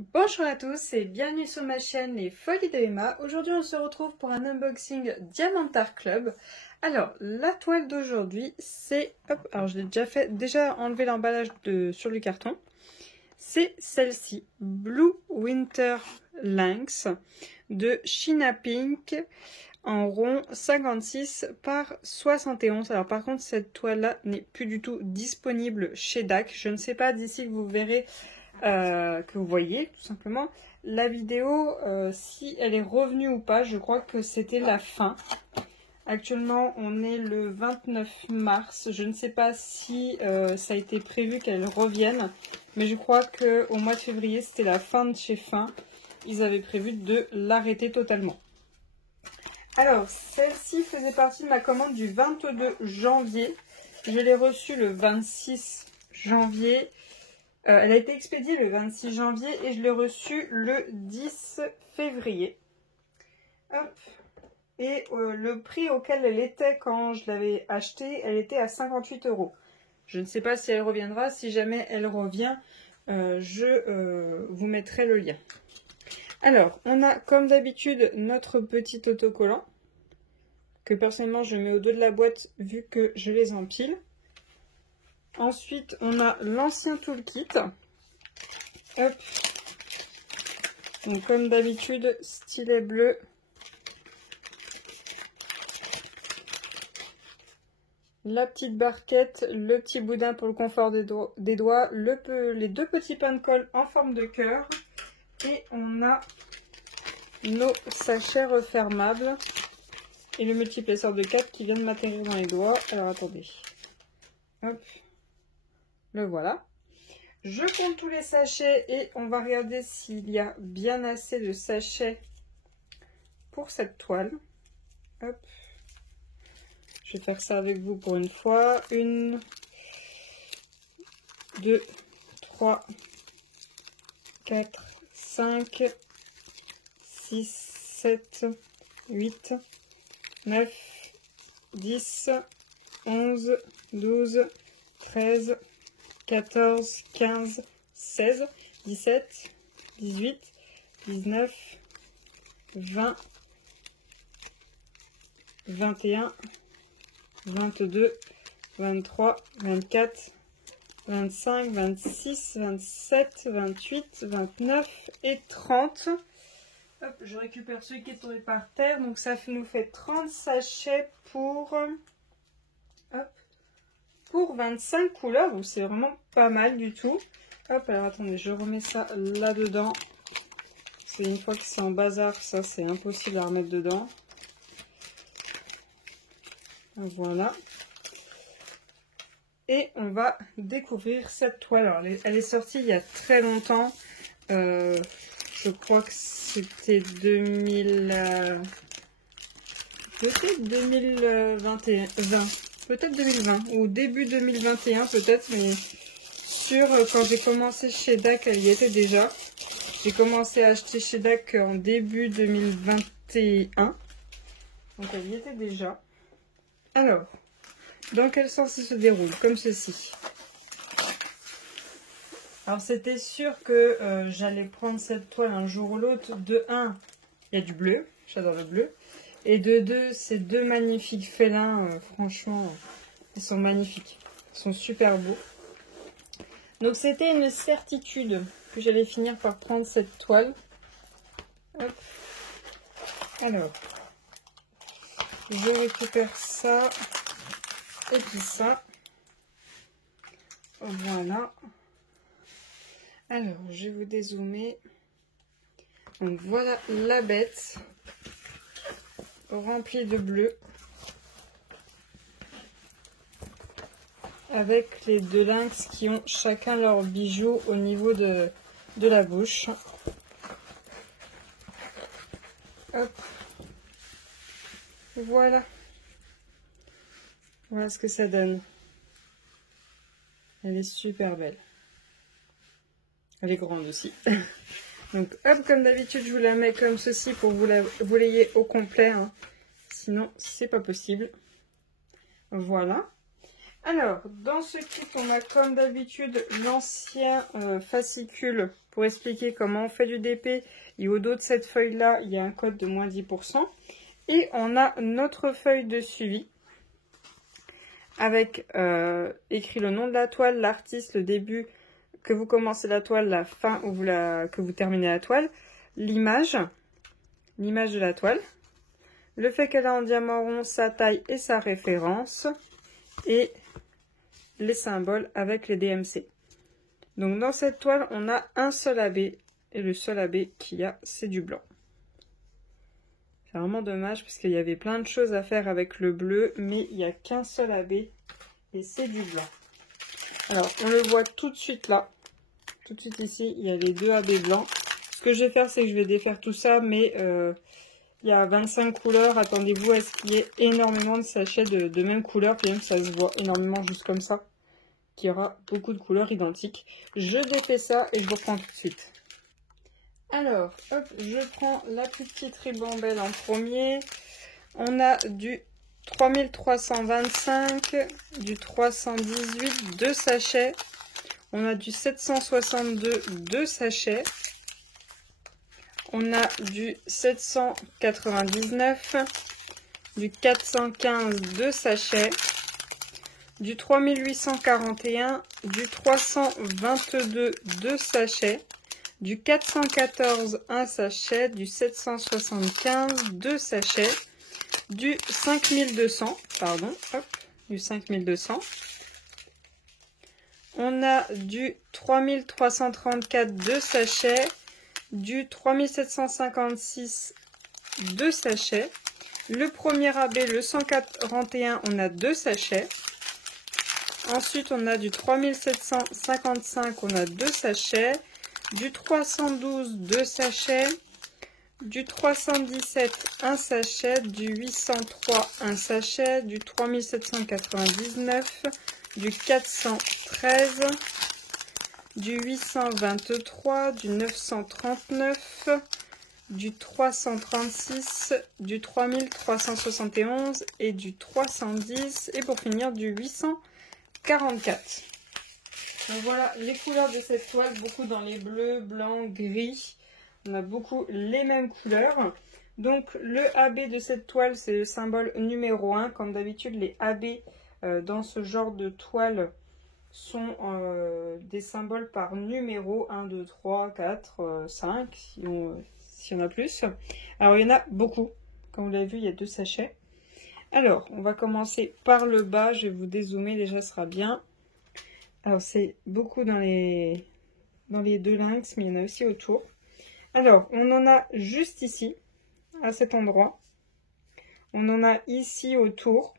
Bonjour à tous et bienvenue sur ma chaîne Les Folies de Emma. Aujourd'hui on se retrouve pour un unboxing Diamantart Club. Alors la toile d'aujourd'hui c'est... Hop, alors je l'ai déjà fait, déjà enlevé l'emballage sur le carton. C'est celle-ci, Blue Winter Lynx de China Pink en rond 56 par 71. Alors par contre cette toile là n'est plus du tout disponible chez DAC. Je ne sais pas d'ici que vous verrez... que vous voyez tout simplement la vidéo si elle est revenue ou pas. Je crois que c'était la fin. Actuellement on est le 29 mars, je ne sais pas si ça a été prévu qu'elle revienne, mais je crois que au mois de février c'était la fin de chez Fin, ils avaient prévu de l'arrêter totalement. Alors celle-ci faisait partie de ma commande du 22 janvier, je l'ai reçue le 26 janvier. Elle a été expédiée le 26 janvier et je l'ai reçue le 10 février. Hop. Et le prix auquel elle était quand je l'avais achetée, elle était à 58 €. Je ne sais pas si elle reviendra. Si jamais elle revient, je vous mettrai le lien. Alors, on a comme d'habitude notre petit autocollant que personnellement je mets au dos de la boîte vu que je les empile. Ensuite, on a l'ancien toolkit. Hop. Donc, comme d'habitude, stylet bleu. La petite barquette, le petit boudin pour le confort des doigts, les deux petits pains de colle en forme de cœur. Et on a nos sachets refermables et le multiplesseur de 4 qui vient de m'atterrir dans les doigts. Alors, attendez. Hop. Le voilà. Je compte tous les sachets et on va regarder s'il y a bien assez de sachets pour cette toile. Hop. Je vais faire ça avec vous pour une fois. 1, 2, 3, 4, 5, 6, 7, 8, 9, 10, 11, 12, 13, 14, 15, 16, 17, 18, 19, 20, 21, 22, 23, 24, 25, 26, 27, 28, 29 et 30. Hop, je récupère celui qui est tombé par terre. Donc ça nous fait 30 sachets pour... Hop. Pour 25 couleurs, donc c'est vraiment pas mal du tout. Hop, alors attendez, je remets ça là-dedans. C'est une fois que c'est en bazar, ça c'est impossible à remettre dedans. Voilà. Et on va découvrir cette toile. Alors, elle est sortie il y a très longtemps. Je crois que c'était 2000... peut-être 2021. Peut-être 2020 ou début 2021 peut-être, mais sûr quand j'ai commencé chez DAC elle y était déjà. J'ai commencé à acheter chez DAC en début 2021, donc elle y était déjà. Alors, dans quel sens il se déroule? Comme ceci. Alors c'était sûr que j'allais prendre cette toile un jour ou l'autre. De 1, il y a du bleu, j'adore le bleu. Et de 2, ces deux magnifiques félins, franchement, ils sont magnifiques. Ils sont super beaux. Donc c'était une certitude que j'allais finir par prendre cette toile. Hop. Alors, je récupère ça et puis ça. Voilà. Alors, je vais vous dézoomer. Donc voilà la bête. Rempli de bleu avec les deux lynx qui ont chacun leur bijou au niveau de la bouche. Hop. Voilà. Voilà ce que ça donne. Elle est super belle. Elle est grande aussi. Donc hop, comme d'habitude, je vous la mets comme ceci pour que vous l'ayez au complet. Hein. Sinon, c'est pas possible. Voilà. Alors, dans ce kit, on a comme d'habitude l'ancien fascicule pour expliquer comment on fait du DP. Et au dos de cette feuille-là, il y a un code de moins 10%. Et on a notre feuille de suivi avec écrit le nom de la toile, l'artiste, le début que vous commencez la toile, la fin où que vous terminez la toile, l'image de la toile, le fait qu'elle a en diamant rond, sa taille et sa référence, et les symboles avec les DMC. Donc dans cette toile, on a un seul AB, et le seul AB qu'il y a, c'est du blanc. C'est vraiment dommage parce qu'il y avait plein de choses à faire avec le bleu, mais il n'y a qu'un seul AB et c'est du blanc. Alors, on le voit tout de suite là. Tout de suite ici, il y a les deux AB blancs. Ce que je vais faire, c'est que je vais défaire tout ça, mais il y a 25 couleurs. Attendez-vous à ce qu'il y ait énormément de sachets de même couleur, puis même ça se voit énormément juste comme ça, qu'il y aura beaucoup de couleurs identiques. Je défais ça et je vous reprends tout de suite. Alors, hop, je prends la plus petite ribambelle en premier. On a du 3325, du 318, 2 sachets. On a du 762, 2 sachets. On a du 799, du 415, 2 sachets. Du 3841, du 322, 2 sachets. Du 414, 1 sachet, du 775, 2 sachets, du 5200, pardon, hop, du 5200. On a du 3334, 2 sachets, du 3756, 2 sachets. Le premier AB, le 141, on a 2 sachets. Ensuite, on a du 3755, on a 2 sachets. Du 312, 2 sachets, du 317, 1 sachet, du 803, 1 sachet, du 3799, du 413, du 823, du 939, du 336, du 3371 et du 310 et pour finir du 844. Donc voilà les couleurs de cette toile, beaucoup dans les bleus, blancs, gris. On a beaucoup les mêmes couleurs. Donc le AB de cette toile, c'est le symbole numéro 1. Comme d'habitude, les AB dans ce genre de toile sont des symboles par numéro. 1, 2, 3, 4, 5, s'il y en a plus. Alors il y en a beaucoup. Comme vous l'avez vu, il y a 2 sachets. Alors, on va commencer par le bas. Je vais vous dézoomer, déjà ce sera bien. Alors, c'est beaucoup dans les 2 lynx, mais il y en a aussi autour. Alors, on en a juste ici, à cet endroit. On en a ici autour.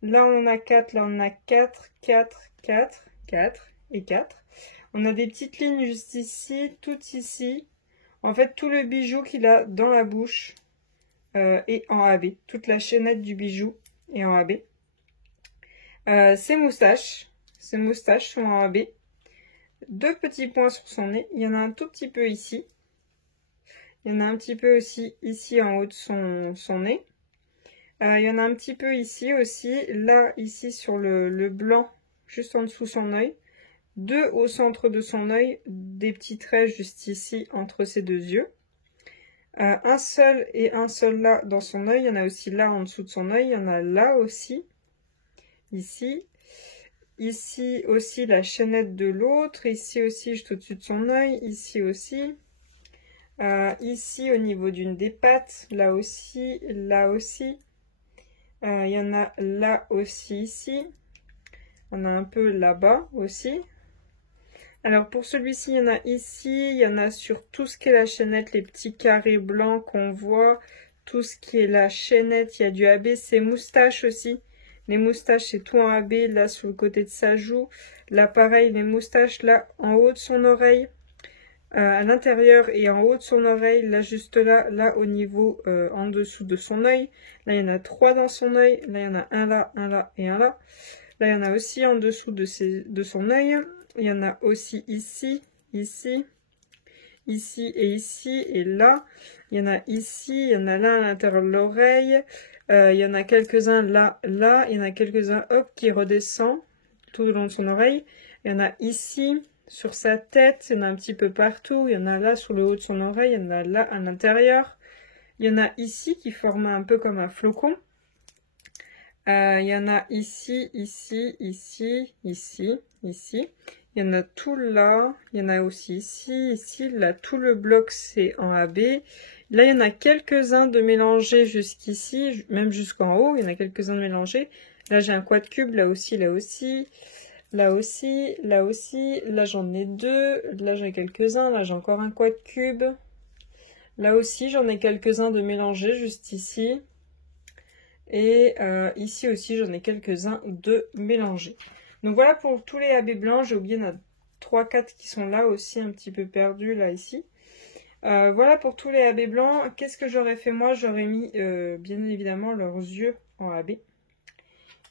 Là, on en a 4. Là, on a 4, 4, 4, 4 et 4. On a des petites lignes juste ici, tout ici. En fait, tout le bijou qu'il a dans la bouche est en AB. Toute la chaînette du bijou est en AB. Ses moustaches sont en AB. 2 petits points sur son nez. Il y en a un tout petit peu ici. Il y en a un petit peu aussi ici en haut de son nez. Il y en a un petit peu ici aussi. Là, ici sur le blanc, juste en dessous son œil. 2 au centre de son œil. Des petits traits juste ici entre ses 2 yeux. Un seul et un seul là dans son œil. Il y en a aussi là en dessous de son œil. Il y en a là aussi. Ici. Ici aussi la chaînette de l'autre, ici aussi juste au-dessus de son œil, ici aussi. Ici au niveau d'une des pattes, là aussi, là aussi. Il y en a là aussi, ici. On a un peu là-bas aussi. Alors pour celui-ci, il y en a ici, il y en a sur tout ce qui est la chaînette, les petits carrés blancs qu'on voit. Tout ce qui est la chaînette, il y a du AB, ses moustaches aussi. Les moustaches, c'est tout en AB, là, sur le côté de sa joue. Là, pareil, les moustaches, là, en haut de son oreille. À l'intérieur et en haut de son oreille, là, juste là, là, au niveau, en dessous de son œil. Là, il y en a 3 dans son œil. Là, il y en a un là et un là. Là, il y en a aussi en dessous de son œil. Il y en a aussi ici, ici, ici et ici. Et là, il y en a ici, il y en a là à l'intérieur de l'oreille. Il y en a quelques-uns là, là. Il y en a quelques-uns, hop, qui redescend tout le long de son oreille. Il y en a ici, sur sa tête. Il y en a un petit peu partout. Il y en a là, sur le haut de son oreille. Il y en a là, à l'intérieur. Il y en a ici, qui forment un peu comme un flocon. Il y en a ici, ici, ici, ici, ici. Il y en a tout là. Il y en a aussi ici, ici. Là, tout le bloc, c'est en AB. Là, il y en a quelques-uns de mélangés jusqu'ici, même jusqu'en haut. Il y en a quelques-uns de mélangés. Là, j'ai un quad cube. Là aussi, là aussi. Là aussi, là aussi. Là, j'en ai deux. Là, j'en ai quelques-uns. Là, j'ai encore un quad cube. Là aussi, j'en ai quelques-uns de mélangés juste ici. Et ici aussi, j'en ai quelques-uns de mélangés. Donc voilà pour tous les AB blancs. J'ai oublié, il y en a 3-4 qui sont là aussi, un petit peu perdus, là, ici. Voilà pour tous les AB blancs. Qu'est-ce que j'aurais fait moi? J'aurais mis, bien évidemment, leurs yeux en AB.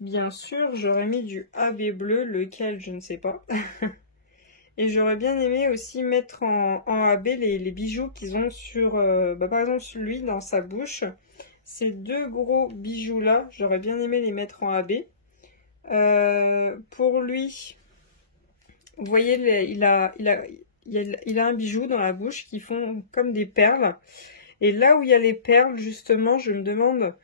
Bien sûr, j'aurais mis du AB bleu, lequel, je ne sais pas. Et j'aurais bien aimé aussi mettre en AB les bijoux qu'ils ont sur, par exemple, lui, dans sa bouche. Ces deux gros bijoux là, j'aurais bien aimé les mettre en AB. Pour lui, vous voyez, il a un bijou dans la bouche qui font comme des perles. Et là où il y a les perles, justement, je me demande,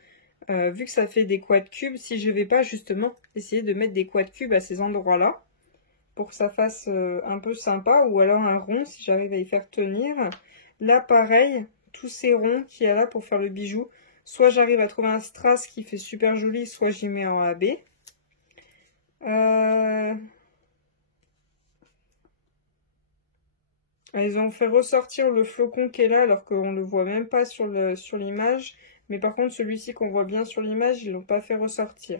vu que ça fait des quad cubes, si je vais pas justement essayer de mettre des quad cubes à ces endroits-là, pour que ça fasse un peu sympa, ou alors un rond si j'arrive à y faire tenir. Là, pareil, tous ces ronds qu'il y a là pour faire le bijou. Soit j'arrive à trouver un strass qui fait super joli, soit j'y mets en AB. Ils ont fait ressortir le flocon qui est là, alors qu'on ne le voit même pas sur l'image. Mais par contre, celui-ci qu'on voit bien sur l'image, ils l'ont pas fait ressortir.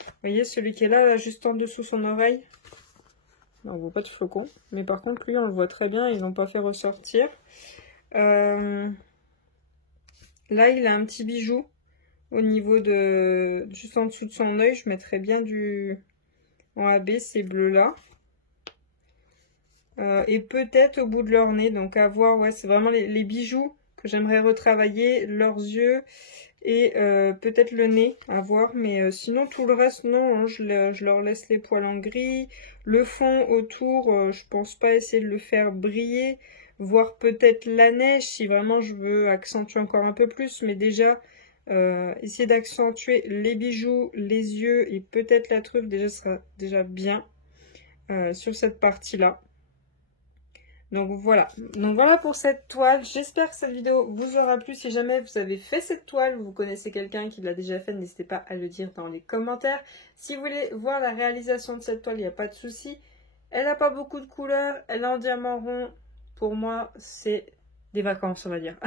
Vous voyez, celui qui est là, là, juste en dessous son oreille. Non, on voit pas de flocon. Mais par contre, lui, on le voit très bien, ils n'ont pas fait ressortir. Là, il a un petit bijou au niveau de... juste en dessous de son œil. Je mettrais bien du... en AB, ces bleus-là. Et peut-être au bout de leur nez. Donc à voir, ouais, c'est vraiment les bijoux que j'aimerais retravailler. Leurs yeux et peut-être le nez, à voir. Mais sinon, tout le reste, non. Hein, je leur laisse les poils en gris. Le fond autour, je pense pas essayer de le faire briller. Voir peut-être la neige si vraiment je veux accentuer encore un peu plus, mais déjà essayer d'accentuer les bijoux, les yeux et peut-être la truffe déjà sera déjà bien sur cette partie là. Donc voilà pour cette toile. J'espère que cette vidéo vous aura plu. Si jamais vous avez fait cette toile ou vous connaissez quelqu'un qui l'a déjà fait, n'hésitez pas à le dire dans les commentaires. Si vous voulez voir la réalisation de cette toile, il n'y a pas de souci. Elle n'a pas beaucoup de couleurs, elle est en diamant rond. Pour moi, c'est des vacances, on va dire.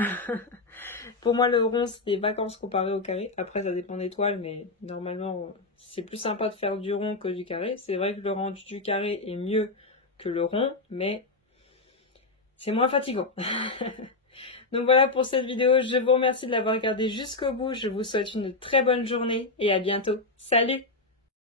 Pour moi, le rond, c'est des vacances comparé au carré. Après, ça dépend des toiles, mais normalement, c'est plus sympa de faire du rond que du carré. C'est vrai que le rendu du carré est mieux que le rond, mais c'est moins fatigant. Donc voilà pour cette vidéo. Je vous remercie de l'avoir regardée jusqu'au bout. Je vous souhaite une très bonne journée et à bientôt. Salut!